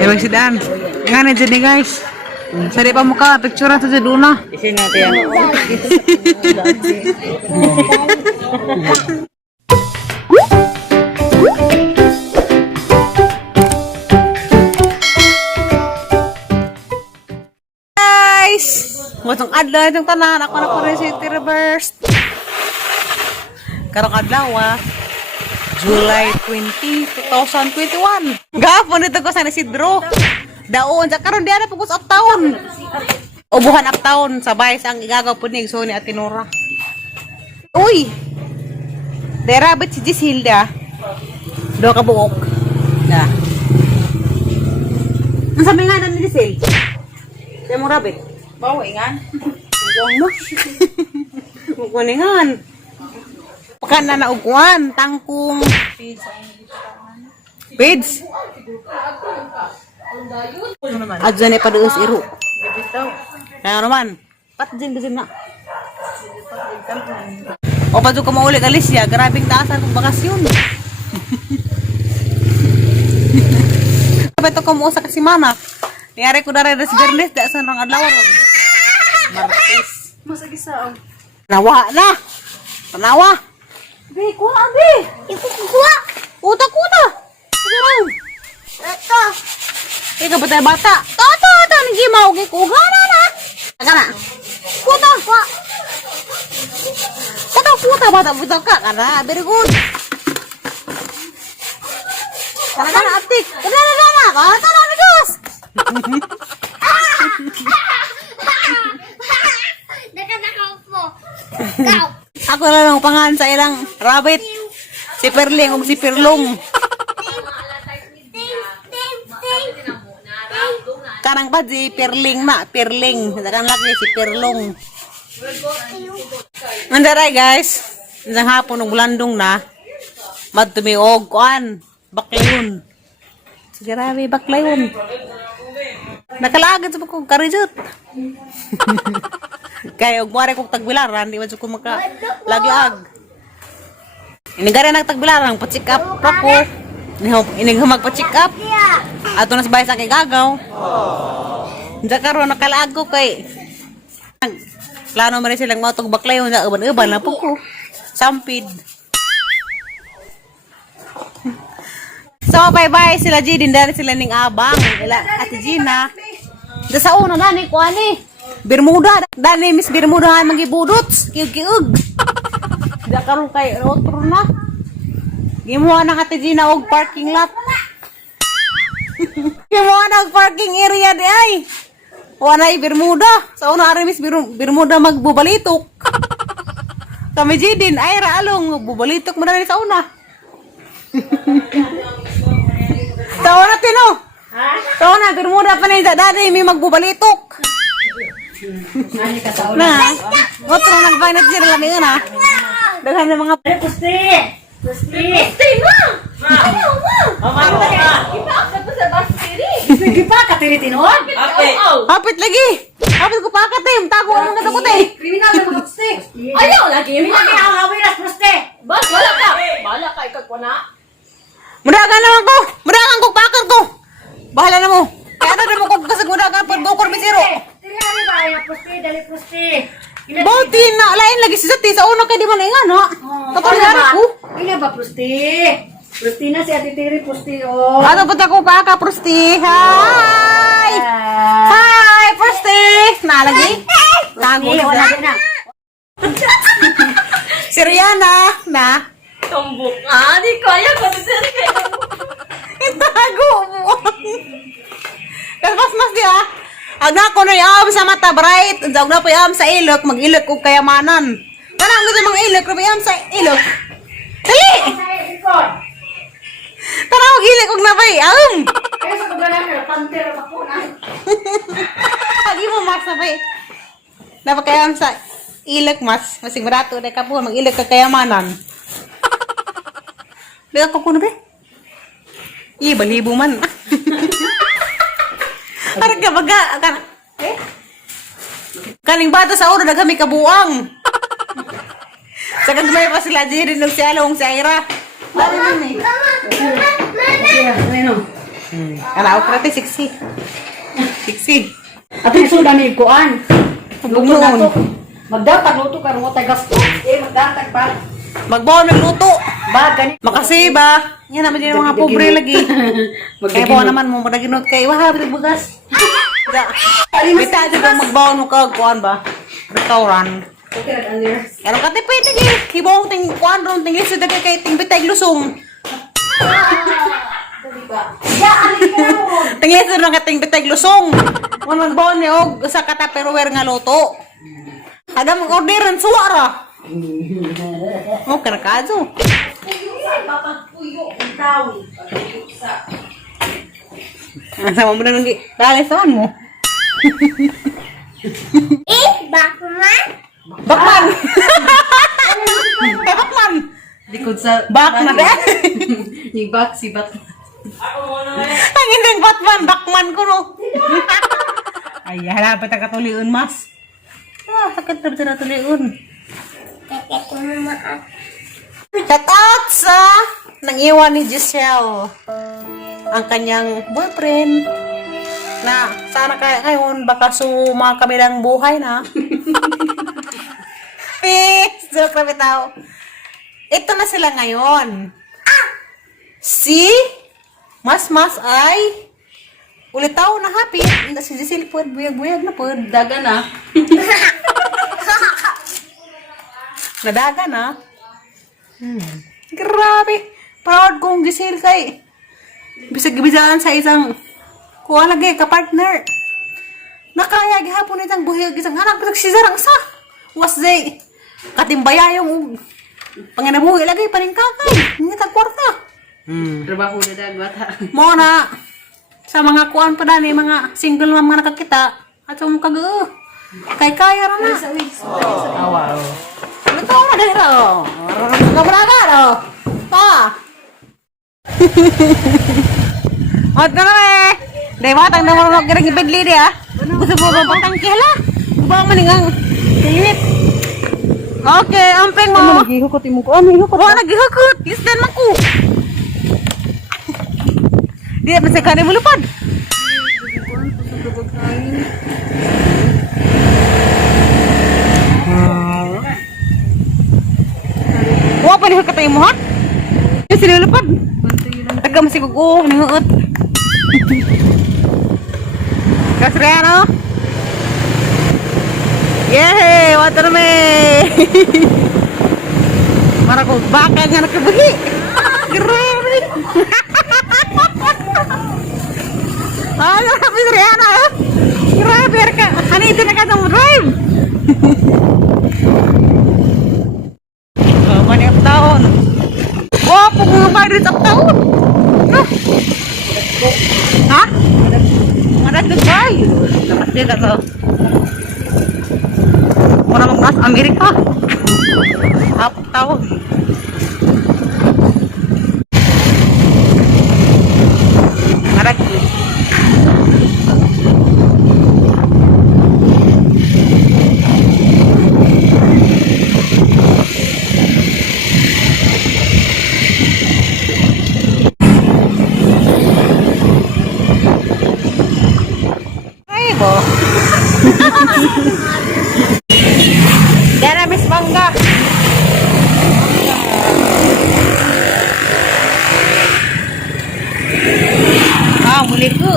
Emang si Dan. Nga dyan ni guys. Sari pa mukha, picture sa duna. Isin natin yan. Guys! Matong adlaw itong tanan. Ako na po rin si City Reverse. Karong adlaw July 20, 2021. Gapon ito ko sa Isidro. Daon sa karon diara pugos uptown. Ubuhan uptown sabay sa ang igagaw po ni so ni Atinora. Uy. Dera bet si Gisilda. Do ka buok. Da. Ang sabi nga ni Gisel. Kaya mo rabbit. Bawa ingan. Buong mo. Kuningan. Pakan na naukuan, tangkung. Peds. Adyan ay paduos iro. Kaya naman. Pat dyan kasi na. O pa doon ka maulit Alicia. Grabing taasan ng bakasyon. Kapag ito ka muusa kasi mana. Nangyari ko na rin sa Bernes. Dahil sa nang adlaw ron. Martes. Masagisa. Nawa na. Tanawa. Be, kuha, be. Kuha. Uta-kuta. Ito. Ikaw ba tayo bata? Toto, hindi mo. Kuha na. Taka na. Kuta. Kuta. Bata. Kana. Very good. Kana, aptik. Kana. Kata na, Diyos. Ako na lang pangalan sa ilang rabbit. Si Perling o si Perlong. Karang pa si Perling na. Perling. Karang laki si Perlong. Mandaray guys. Isang hapon ng bulandong na. Madtumiog. Kuan. Baklayon. Sigarabi baklayon. Nakalagad sa kong karijut. Kaya ugmare kong tagbilaran, di ba ko makalag-lag. Inigari na tagbilaran, pa-check up pa ko. Inighamag pa-check up. Ato na sabay sa aking gagaw. Diyan karoon, nakalag ko kay. Plano mo rin silang matog baklayon, uban-uban na po ko. Sampid. So, bye-bye sila G, din dari sila ning abang. Ate Gina. Da sa una, dani ko ani. Bermuda. Dani, Miss Bermuda nga magibudots. Kiug-kiug. Da karon kay otro na. Gimuha ng Ate Gina og parking lot. Gimuha ng parking area di ay. Wanay Bermuda. Sa una, ari Miss Bermuda magbubalitok. Kami G din, ay raalong, bubalitok mo na rin sa una. Tawa na tino. Tawa na, Bermuda pa na yung dadadi, may magbubalitok. Na, otro nagpainat siya lang yun ha. Daghan ng mga... Pusti! Pusti mo! Ayaw mo! Ipakat mo sa bus tiri. Ipakat tiri tinuan? Hapit lagi! Hapit ko pakat eh, tago ang mga takot eh. Kriminal na mga pusti. Ayaw lagi. Lagi ang hawiras pusti. Bas, wala ka. Bala ka, ikaw ko na. Mudagan naman ko! Mudagan ko pakat ko! Bahala na mo! Kaya na mo ko kasi mudagan po, bukor bisiro. Tiri hari ba, ayaw pusti, dali pusti. Bauti na, lain lagi si Sati, sa una kay di man ingan ha? Katulad ko. Ina ba pusti? Pusti na si Ate Tiri pusti oh. Ato punta ko pa ka, Prosti. Hi! Hi, Prosti! Nalagi? Tago Wala na. na. Si Rihanna, na. Tumbok. Di ko ayaw ko Tiri kay Itago mo. Kalpas mas dia. Agna ko na yung sa mata bright. Agna na po yung sa ilok. Mag-ilok ko kayamanan. Kanang gusto mga ilok. Rabi yung sa ilok. Dali! Tara mag-ilok kong nabay. Kaya sa kagalan na pantero pa po na. Lagi mo mas nabay. Dapat kaya sa ilok mas. Masig barato na ka po. Mag-ilok ka kayamanan. Lihat ko kuno be. Balibo man. Arag ka baga kan. Kaning bata sa ulo nagami kabuang. Sa kagmay pa sila diri nung si Along si Ira. Dali man eh. Kana ako krate 60. 60. At yung suda ni Kuan. Luto na to. Noon. Magdatag luto ka mo tay gasto. Magdatag ba? Magbawon magluto. Ba gani. Makasi ba? Yan naman yung mga pobre lagi. Kaya bawa naman mo madaginot kay wah bitag bugas. Bita dito magbawon mo ka kuan ba? Restaurant. Okay ra under. Ano ka tipay tigi? Hibong ting kuan ron ting lisod kay ting bitay lusong. Ya ali ka mo. Ting lisod ron kating bitay lusong. Mo magbawon ni og sa kata Tupperware nga luto. Ada mag-orderan suwara. Oh, kana kazo. Papagpuyo ang tawi. Pagpuyo sa. Sama mo na nung dali saan mo. Bakman. Bakman! Bakman! Likod sa Bakman eh! Yung bak si Batman. Ang hindi Batman, Bakman ko no. Ay, halapat ang katuliun, mas. Sakit na natuliun. Shout out sa nangiwan ni Giselle. Ang kanyang boyfriend. Na sana kaya ngayon baka suma kami ng buhay na. Peace! Joke na bitaw. Ito na sila ngayon. Si Mas ay ulitaw na happy. Si Giselle po, buyag-buyag na po. Daga na. Nadaga na. Grabe. Proud kong Giselle kay. Bisag-bisaan sa isang kuha lagi ka-partner. Nakaya gihapon itang buhig isang anak. Bisag si Zarang sa. Was day. Katimbaya yung panginabuhi lagi paningkakay. Ngitag kwarta. Trabaho na dag bata. Mo na. Sa mga kuan pa dani, mga single mom nga nakakita. At sa mga kag kay kaya ra na. Wow. Ito na dahil oh. Kabragan oh. Pa. Ot na eh. Dai matang na mo gerang ibedli dia. Gusto mo ba patangki hala? Ba maningang kilit. Okay, ampeng mo. Naghihukot imong ko. Ano hihukot? Wa naghihukot. Lisdan man ko. Dia masih kane mo lupad. Wa pa ni katay mo ha? Yung sinulupad. Taga masih kugo ni huot. Kasriano. Yehey, water me. Mara ko baka nga nakabuhi. Grabe. Ano sabi si Rihanna? Grabe ka. Ano ito na ka sa drive? Maniap taon. Oh, pag-umay sa taon. Ha? Madagdag ba? Dapat din ka to. Muna mag-nas Amerika. Up taon. Madagdag. Bo. Dara Miss Bangga. Muli ko.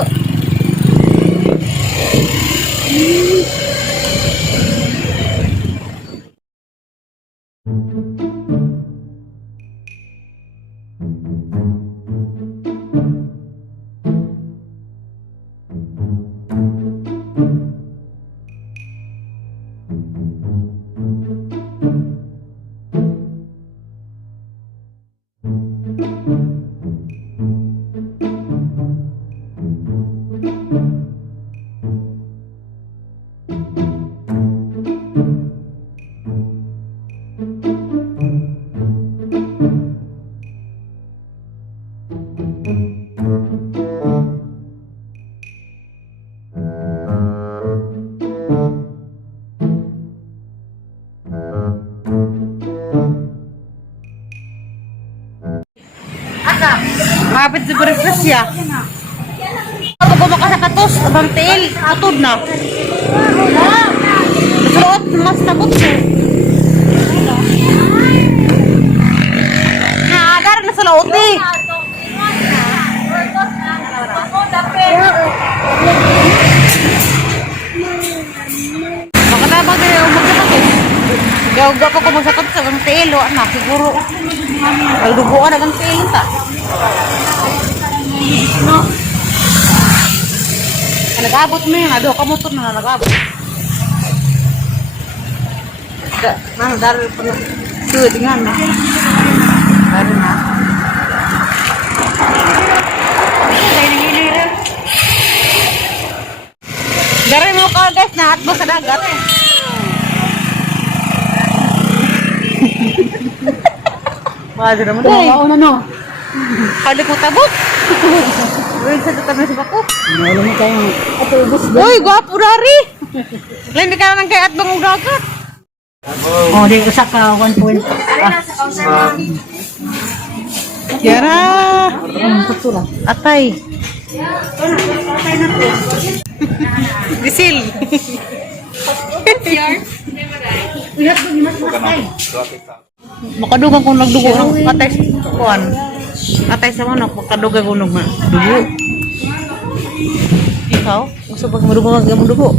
Kapit sa breakfast ya. ka sa katos, abang tiil, atod na. Suot, mas takot ko. Naagar na sa laot eh. Baka na ba kayo magsakot? Gawga pa ko magsakot sa abang tiil, o anak, siguro. Nagduguan agang tiil ta. No. Nag-abot mo yun, ado ka motor na nag-abot. Mana dari pernah tuh dengan dari na. Dari mo ka guys na at sa dagat. Bago naman daw na no. Kali ko tabok. Uy, sa tabi sa bako. Alam mo kayo, atubos ba? Uy, gwapo dari. Lain ka nang kay at bang dagat. Oh, di ko saka 1 point. Yara. Kutsura. Atay. Bisil. Lihat mo, mas matay. Makadugang kung nagdugo ng atay kuan. Atay sa manok, makadugang kung nagdugo. Ikaw, gusto pag madugo mag dugo.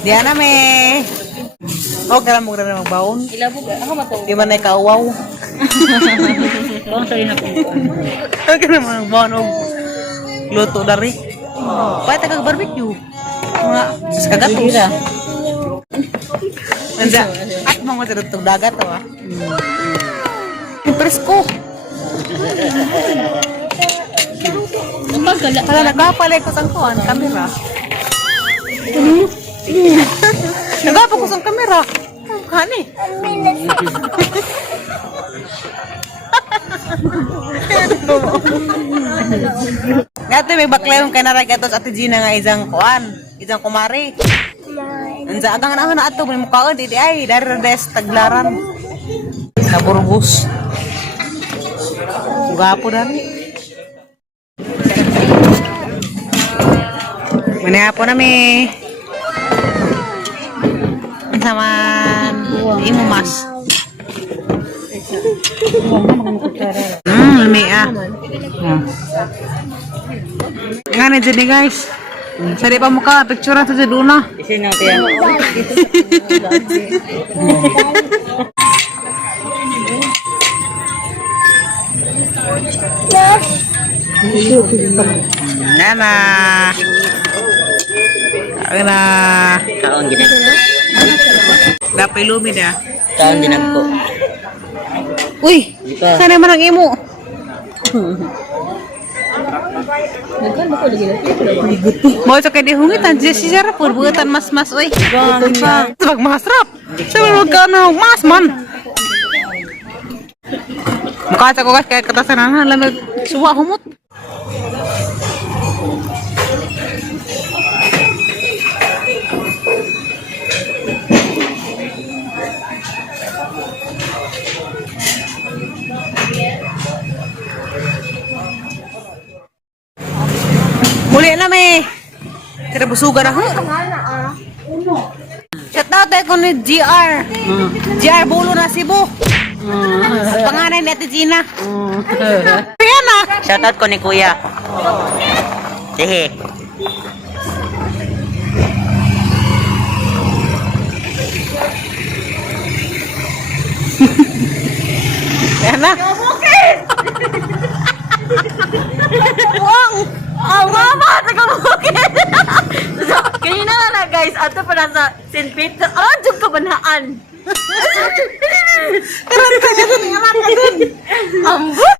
Diana me. Oh, kaya mo na magbaon. Ilabog ako matong. Di man na kauwaw. Bang sa ina ko. Kaya mo magbaon og luto dari. Pwede kag barbecue. Mga sa kagatos. Anda, at mo sa dutog dagat to ah. Presko. Pagkala. Kala nagpapalay ko sa kuan kamera. Nagapa ko sa kamera. Kani. Ngato may baklayon kay naray gatos Ate Gina nga isang kuan, isang kumari. Unsa agang na ato may mukaon di ay dari des taglaran. Sa Burgos. Gapo dari. Manapo na mi. Sama imo mas. Lami ah. Ngani jadi guys. Sari pa muka picture sa duna. Isin natin yan. Nana. Kaya Kaon ginag. dapat lumi dah. Kaon ginag ko. Uy, sana man ang imo. Mau cakap dia hungit aja sih cara perbuatan mas-mas, oi. Sebab masrap. Sebab kana mas man. Muka cakap guys kayak kata sana lamig suwa humut. Muli na may tira busugan ako. Shout out tayo ko ni GR. GR Bulo na Cebu. Panganay ni Ate Gina. Ayan na. Shoutout ko ni Kuya. Sige. Ayan na. Wong! Oh, mama! Nagabukit! So, kanina na guys, ato pa nasa St. Peter. Ah, dyan ka banhaan. Karan ka dyan. Karan ka dyan. Ambot!